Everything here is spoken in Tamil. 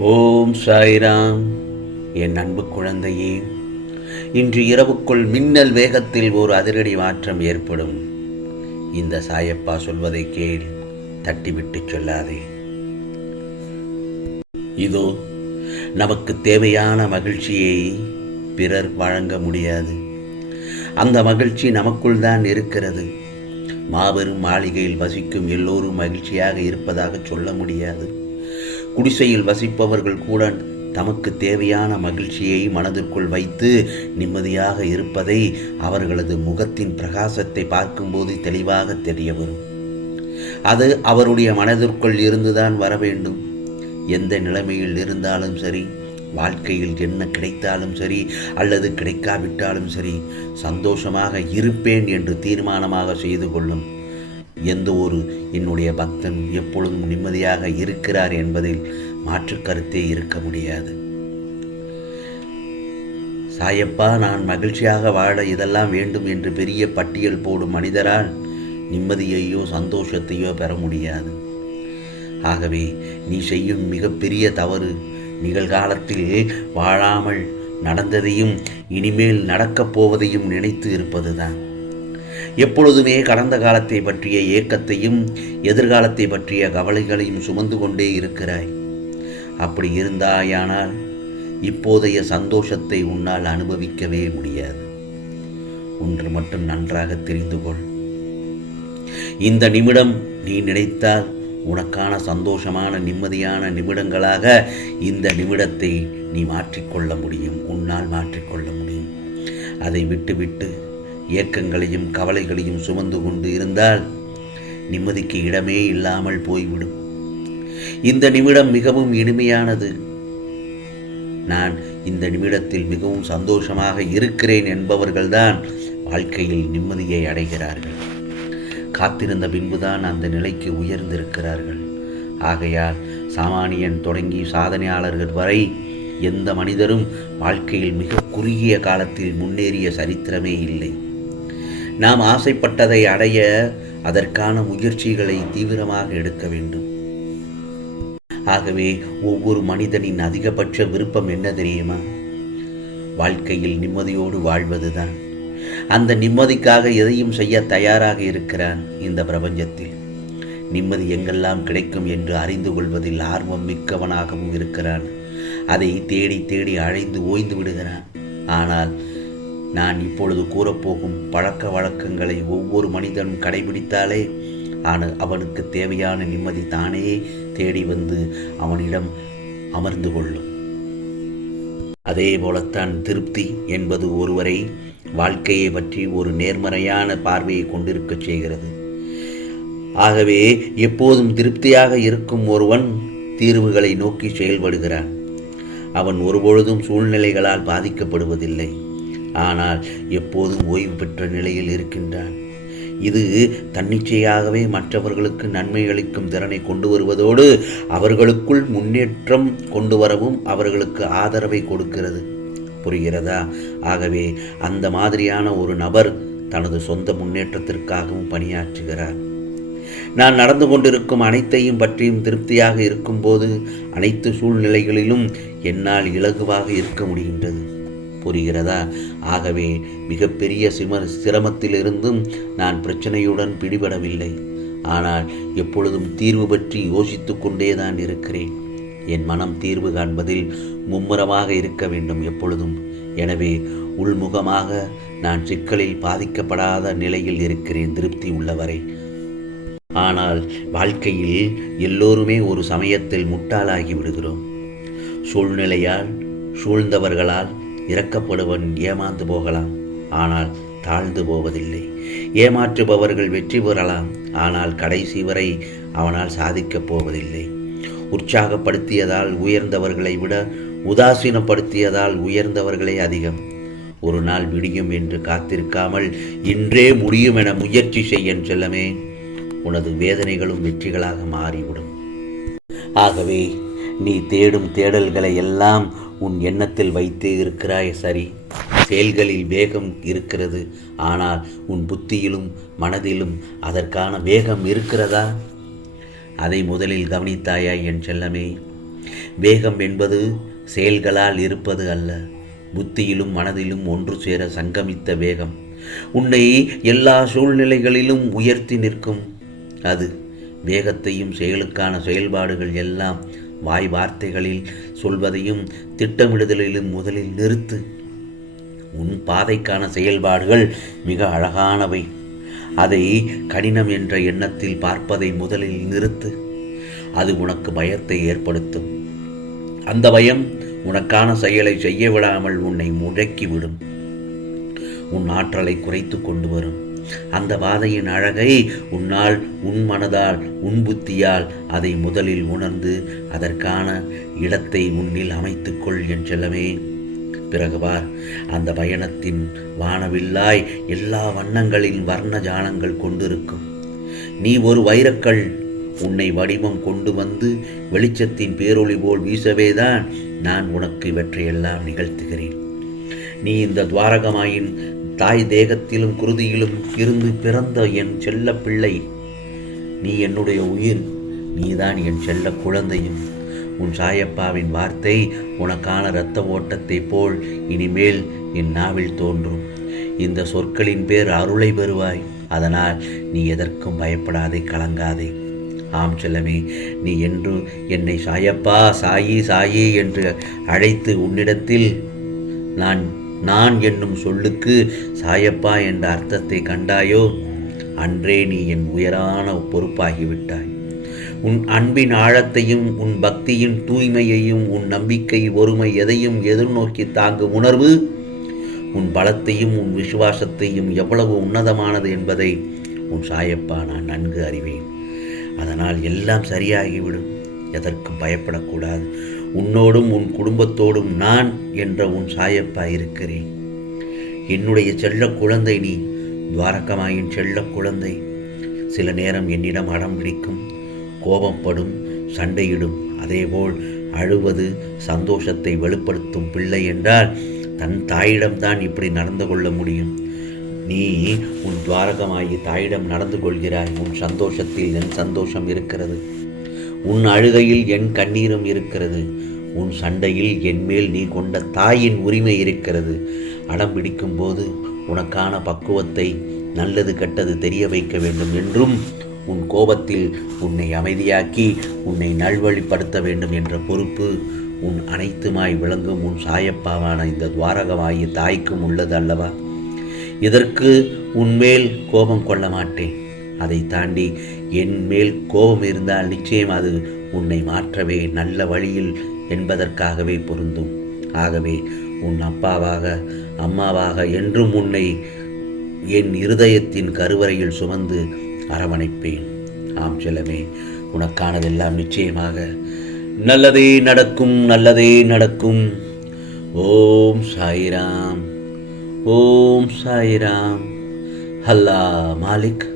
ஓம் சாய்ராம். என் அன்பு குழந்தையே, இன்று இரவுக்குள் மின்னல் வேகத்தில் ஒரு அதிரடி மாற்றம் ஏற்படும். இந்த சாயப்பா சொல்வதை கேள், தட்டிவிட்டு சொல்லாதே. இதோ நமக்கு தேவையான மகிழ்ச்சியை பிறர் வழங்க முடியாது. அந்த மகிழ்ச்சி நமக்குள் தான் இருக்கிறது. மாபெரும் மாளிகையில் வசிக்கும் எல்லோரும் மகிழ்ச்சியாக இருப்பதாக சொல்ல முடியாது. குடிசையில் வசிப்பவர்கள் கூட தமக்கு தேவையான மகிழ்ச்சியை மனதிற்குள் வைத்து நிம்மதியாக இருப்பதை அவர்களது முகத்தின் பிரகாசத்தை பார்க்கும்போது தெளிவாக தெரிய வரும். அது அவருடைய மனதிற்குள் இருந்துதான் வர வேண்டும். எந்த நிலைமையில் இருந்தாலும் சரி, வாழ்க்கையில் என்ன கிடைத்தாலும் சரி அல்லது கிடைக்காவிட்டாலும் சரி, சந்தோஷமாக இருப்பேன் என்று தீர்மானமாக செய்து கொள்ளும் எந்த ஒரு என்னுடைய பக்தன் எப்பொழுதும் நிம்மதியாக இருக்கிறார் என்பதில் மாற்று கருத்தே இருக்க முடியாது. சாயப்பா, நான் மகிழ்ச்சியாக வாழ இதெல்லாம் வேண்டும் என்று பெரிய பட்டியல் போடும் மனிதரால் நிம்மதியையோ சந்தோஷத்தையோ பெற முடியாது. ஆகவே நீ செய்யும் மிகப்பெரிய தவறு நிகழ்காலத்தில் வாழாமல் நடந்ததையும் இனிமேல் நடக்கப் போவதையும் நினைத்து இருப்பதுதான். எப்பொழுதுமே கடந்த காலத்தை பற்றிய ஏக்கத்தையும் எதிர்காலத்தை பற்றிய கவலைகளையும் சுமந்து கொண்டே இருக்கிறாய். அப்படி இருந்தாயானால் இப்போதைய சந்தோஷத்தை உன்னால் அனுபவிக்கவே முடியாது. ஒன்று மட்டும் நன்றாக தெரிந்து கொள். இந்த நிமிடம் நீ நினைத்தால் உனக்கான சந்தோஷமான நிம்மதியான நிமிடங்களாக இந்த நிமிடத்தை நீ மாற்றிக்கொள்ள முடியும். உன்னால் மாற்றிக்கொள்ள முடியும். அதை விட்டுவிட்டு ஏக்கங்களையும் கவலைகளையும் சுமந்து கொண்டு இருந்தால் நிம்மதிக்கு இடமே இல்லாமல் போய்விடும். இந்த நிமிடம் மிகவும் இனிமையானது. நான் இந்த நிமிடத்தில் மிகவும் சந்தோஷமாக இருக்கிறேன் என்பவர்கள்தான் வாழ்க்கையில் நிம்மதியை அடைகிறார்கள். காத்திருந்த பின்புதான் அந்த நிலைக்கு உயர்ந்திருக்கிறார்கள். ஆகையால் சாமானியன் தொடங்கி சாதனையாளர்கள் வரை எந்த மனிதரும் வாழ்க்கையில் மிக குறுகிய காலத்தில் முன்னேறிய சரித்திரமே இல்லை. நாம் ஆசைப்பட்டதை அடைய அதற்கான முயற்சிகளை தீவிரமாக எடுக்க வேண்டும். ஆகவே ஒவ்வொரு மனிதனின் அதிகபட்ச விருப்பம் என்ன தெரியுமா? வாழ்க்கையில் நிம்மதியோடு வாழ்வதுதான். அந்த நிம்மதிக்காக எதையும் செய்ய தயாராக இருக்கிறான் இந்த பிரபஞ்சத்தில். நிம்மதி எங்கெல்லாம் கிடைக்கும் என்று அறிந்து கொள்வதில் ஆர்வம் மிக்கவனாகவும் இருக்கிறான். அதை தேடி தேடி அழைந்து ஓய்ந்து விடுகிறான். ஆனால் நான் இப்பொழுது கூறப்போகும் பழக்க வழக்கங்களை ஒவ்வொரு மனிதனும் கடைபிடித்தாலே அவனுக்கு தேவையான நிம்மதி தானே தேடி வந்து அவனிடம் அமர்ந்து கொள்ளும். அதே போலத்தான் திருப்தி என்பது ஒருவரை வாழ்க்கையை பற்றி ஒரு நேர்மறையான பார்வையை கொண்டிருக்க செய்கிறது. ஆகவே எப்போதும் திருப்தியாக இருக்கும் ஒருவன் தீர்வுகளை நோக்கி செயல்படுகிறான். அவன் ஒருபொழுதும் சூழ்நிலைகளால் பாதிக்கப்படுவதில்லை. ஆனால் எப்போதும் ஓய்வு பெற்ற நிலையில் இருக்கின்றான். இது தன்னிச்சையாகவே மற்றவர்களுக்கு நன்மை அளிக்கும் திறனை கொண்டு வருவதோடு அவர்களுக்குள் முன்னேற்றம் கொண்டு வரவும் அவர்களுக்கு ஆதரவை கொடுக்கிறது. புரிகிறதா? ஆகவே அந்த மாதிரியான ஒரு நபர் தனது சொந்த முன்னேற்றத்திற்காகவும் பணியாற்றுகிறார். நான் நடந்து கொண்டிருக்கும் அனைத்தையும் பற்றியும் திருப்தியாக இருக்கும்போது அனைத்து சூழ்நிலைகளிலும் என்னால் இலகுவாக இருக்க முடிகின்றது. புரிகிறதா? ஆகவே மிகப்பெரிய சிரமத்திலிருந்தும் நான் பிரச்சனையுடன் பிடிபடவில்லை. ஆனால் எப்பொழுதும் தீர்வு பற்றி யோசித்து கொண்டேதான் இருக்கிறேன். என் மனம் தீர்வு காண்பதில் மும்முரமாக இருக்க வேண்டும் எப்பொழுதும். எனவே உள்முகமாக நான் சிக்கலில் பாதிக்கப்படாத நிலையில் இருக்கிறேன் திருப்தி உள்ளவரை. ஆனால் வாழ்க்கையில் எல்லோருமே ஒரு சமயத்தில் முட்டாளாகி விடுகிறோம். சூழ்நிலையால் சூழ்ந்தவர்களால் இறக்கப்படுவன் ஏமாந்து போகலாம், ஆனால் தாழ்ந்து போவதில்லை. ஏமாற்றுபவர்கள் வெற்றி பெறலாம், ஆனால் கடைசி வரை அவனால் சாதிக்கப் போவதில்லை. உற்சாகப்படுத்தியதால் உயர்ந்தவர்களை விட உதாசீனப்படுத்தியதால் உயர்ந்தவர்களே அதிகம். ஒரு நாள் விடியும் என்று காத்திருக்காமல் இன்றே முடியும் என முயற்சி செய்ய செல்லமே, உனது வேதனைகளும் வெற்றிகளாக மாறிவிடும். ஆகவே நீ தேடும் தேடல்களை எல்லாம் உன் எண்ணத்தில் வைத்தே இருக்கிறாய். சரி, செயல்களில் வேகம் இருக்கிறது. ஆனால் உன் புத்தியிலும் மனதிலும் அதற்கான வேகம் இருக்கிறதா? அதை முதலில் கவனித்தாயா என் செல்லமே? வேகம் என்பது செயல்களால் இருப்பது அல்ல, புத்தியிலும் மனதிலும் ஒன்று சேர சங்கமித்த வேகம். உன்னை எல்லா சூழ்நிலைகளிலும் உயர்த்தி நிற்கும் அது. வேகத்தையும் செயலுக்கான செயல்பாடுகள் எல்லாம் வாய் வார்த்தைகளில் சொல்வதையும் திட்டமிடுதலிலும் முதலில் நிறுத்து. உன் பாதைக்கான செயல்பாடுகள் மிக அழகானவை. அதை கடினம் என்ற எண்ணத்தில் பார்ப்பதை முதலில் நிறுத்து. அது உனக்கு பயத்தை ஏற்படுத்தும். அந்த பயம் உனக்கான செயலை செய்ய விடாமல் உன்னை முடக்கிவிடும், உன் ஆற்றலை குறைத்து கொண்டு வரும். அந்த பாதையின் அழகை உன்னால், உன் மனதால், உன் புத்தியால் அதை முதலில் உணர்ந்து அதற்கான இடத்தை உன்னில் அமைத்துக்கொள் என் செல்லமே. பிறகு பார், அந்த பயணத்தின் வானவில்லாய் எல்லா வண்ணங்களின் வர்ண ஜாலங்கள் கொண்டிருக்கும். நீ ஒரு வைரக்கல். உன்னை வடிவம் கொண்டு வந்து வெளிச்சத்தின் பேரொளி போல் வீசவேதான் நான் உனக்கு இவற்றையெல்லாம் நிகழ்த்துகிறேன். நீ இந்த துவாரகமாயின் தாய் தேகத்திலும் குருதியிலும் இருந்து பிறந்த என் செல்ல பிள்ளை. நீ என்னுடைய உயிர். நீதான் என் செல்ல குழந்தையும். உன் சாயப்பாவின் வார்த்தை உனக்கான இரத்த ஓட்டத்தை போல் இனிமேல் என் நாவில் தோன்றும். இந்த சொற்களின் பேர் அருளை பெறுவாய். அதனால் நீ எதற்கும் பயப்படாதே, கலங்காதே. ஆம் செல்லமே, நீ என்று என்னை சாயப்பா, சாயி, சாயி என்று அழைத்து உன்னிடத்தில் நான் என்னும் சொல்லுக்கு சாயப்பா என்ற அர்த்தத்தை கண்டாயோ, அன்றே நீ என் உயரான பொறுப்பாகிவிட்டாய். உன் அன்பின் ஆழத்தையும், உன் பக்தியின் தூய்மையையும், உன் நம்பிக்கை, ஒருமை எதையும் எதிர்நோக்கி தாங்கும் உணர்வு, உன் பலத்தையும் உன் விசுவாசத்தையும் எவ்வளவு உன்னதமானது என்பதை உன் சாயப்பா நான் நன்கு அறிவேன். அதனால் எல்லாம் சரியாகிவிடும். எதற்கும் பயப்படக்கூடாது. உன்னோடும் உன் குடும்பத்தோடும் நான் என்ற உன் சாயப்பா இருக்கிறேன். என்னுடைய செல்ல குழந்தை நீ, துவாரகமாயின் செல்ல குழந்தை. சில நேரம் என்னிடம் அடம் பிடிக்கும், கோபப்படும், சண்டையிடும். அதேபோல் அழுவது சந்தோஷத்தை வெளிப்படுத்தும் பிள்ளை என்றால் தன் தாயிடம்தான் இப்படி நடந்து கொள்ள முடியும். நீ உன் துவாரகமாகி தாயிடம் நடந்து கொள்கிறாய். உன் சந்தோஷத்தில் என் சந்தோஷம் இருக்கிறது, உன் அழுகையில் என் கண்ணீரும் இருக்கிறது, உன் சண்டையில் என் மேல் நீ கொண்ட தாயின் உரிமை இருக்கிறது. அடம் பிடிக்கும் போது உனக்கான பக்குவத்தை, நல்லது கெட்டது தெரிய வைக்க வேண்டும் என்றும், உன் கோபத்தில் உன்னை அமைதியாக்கி உன்னை நல்வழிப்படுத்த வேண்டும் என்ற பொறுப்பு உன் அனைத்துமாய் விளங்கும் உன் சாயப்பாவான இந்த துவாரகமாகிய தாய்க்கும் உள்ளது அல்லவா? இதற்கு உன்மேல் கோபம் கொள்ள மாட்டேன். அதை தாண்டி என் மேல் கோபம் இருந்தால் நிச்சயம் அது உன்னை மாற்றவே, நல்ல வழியில் என்பதற்காகவே பொருந்தும். ஆகவே உன் அப்பாவாக, அம்மாவாக என்றும் உன்னை என் இருதயத்தின் கருவறையில் சுமந்து அரவணைப்பேன். ஆம் செல்லமே, உனக்கானதெல்லாம் நிச்சயமாக நல்லதே நடக்கும், நல்லதே நடக்கும். ஓம் சாய்ராம், ஓம் சாய்ராம். அல்லாஹ் மாலிக்.